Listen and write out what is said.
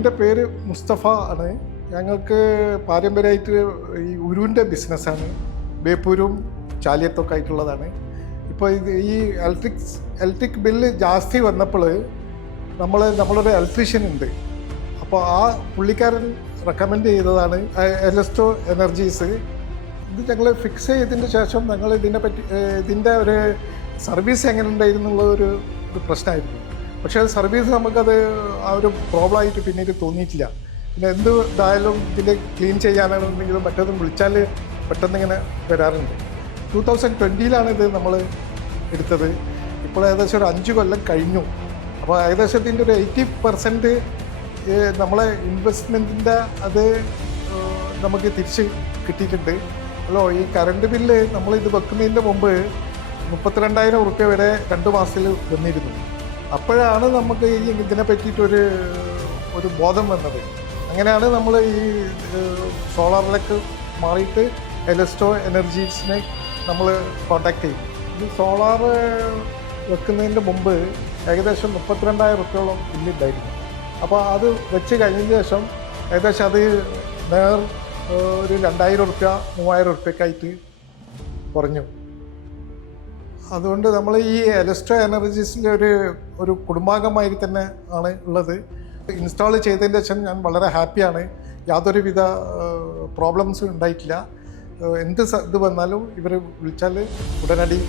എൻ്റെ പേര് മുസ്തഫ ആണ്. ഞങ്ങൾക്ക് പാരമ്പര്യമായിട്ട് ഈ ഉരുവിൻ്റെ ബിസിനസ്സാണ്. ബേപ്പൂരും ചാലിയത്തൊക്കെ ആയിട്ടുള്ളതാണ്. ഇപ്പോൾ ഈ ഇലക്ട്രിക് ബില്ല് ജാസ്തി വന്നപ്പോൾ നമ്മളൊരു ഇലക്ട്രീഷ്യൻ ഉണ്ട്. അപ്പോൾ ആ പുള്ളിക്കാരൻ റെക്കമെൻഡ് ചെയ്തതാണ് എലസ്റ്റോ എനർജീസ്. ഇത് ഞങ്ങൾ ഫിക്സ് ചെയ്തതിന് ശേഷം ഞങ്ങൾ ഇതിൻ്റെ ഒരു സർവീസ് എങ്ങനെ ഉണ്ടായിരുന്നുള്ള ഒരു പ്രശ്നമായിരുന്നു. പക്ഷേ അത് സർവീസ് നമുക്കത് ആ ഒരു പ്രോബ്ലമായിട്ട് പിന്നീട് തോന്നിയിട്ടില്ല. പിന്നെ എന്ത് ഇതായാലും ഇതിൻ്റെ ക്ലീൻ ചെയ്യാനാണെന്നുണ്ടെങ്കിലും മറ്റൊന്നും വിളിച്ചാൽ പെട്ടെന്ന് ഇങ്ങനെ വരാറുണ്ട്. 2020 ഇത് നമ്മൾ എടുത്തത്. ഇപ്പോൾ ഏകദേശം ഒരു 5 കൊല്ലം കഴിഞ്ഞു. അപ്പോൾ ഏകദേശം ഇതിൻ്റെ ഒരു 80% നമ്മളെ ഇൻവെസ്റ്റ്മെൻറ്റിൻ്റെ അത് നമുക്ക് തിരിച്ച് കിട്ടിയിട്ടുണ്ട്. ഈ കറണ്ട് ബില്ല് നമ്മളിത് വെക്കുന്നതിൻ്റെ മുമ്പ് 32,000 ഉറുപ്പ്യ വരെ 2 മാസത്തിൽ വന്നിരുന്നു. അപ്പോഴാണ് നമുക്ക് ഇതിനെ പറ്റിയിട്ടൊരു ബോധം വന്നത്. അങ്ങനെയാണ് നമ്മൾ ഈ സോളാറിലേക്ക് മാറിയിട്ട് എലസ്റ്റോ എനർജീസിനെ നമ്മൾ കോൺടാക്ട് ചെയ്യും. ഈ സോളാർ വെക്കുന്നതിൻ്റെ മുമ്പ് ഏകദേശം 32,000 ഉറുപ്പ്യോളം ബില്ലുണ്ടായിരുന്നു. അപ്പോൾ അത് വെച്ച് കഴിഞ്ഞതിന് ശേഷം ഏകദേശം അത് ഒരു 2,000 ഉറുപ്പ്യ 3,000 ഉറുപ്പ്യക്കായിട്ട് കുറഞ്ഞു. അതുകൊണ്ട് നമ്മൾ ഈ എലസ്റ്റോ എനർജീസിൻ്റെ ഒരു കുടുംബാംഗമായി തന്നെ ആണ് ഉള്ളത്. ഇൻസ്റ്റാൾ ചെയ്തതിൻ്റെ ശേഷം ഞാൻ വളരെ ഹാപ്പിയാണ്. യാതൊരുവിധ പ്രോബ്ലംസും ഉണ്ടായിട്ടില്ല. എന്ത് ഇത് വന്നാലും ഇവർ വിളിച്ചാൽ ഉടനടി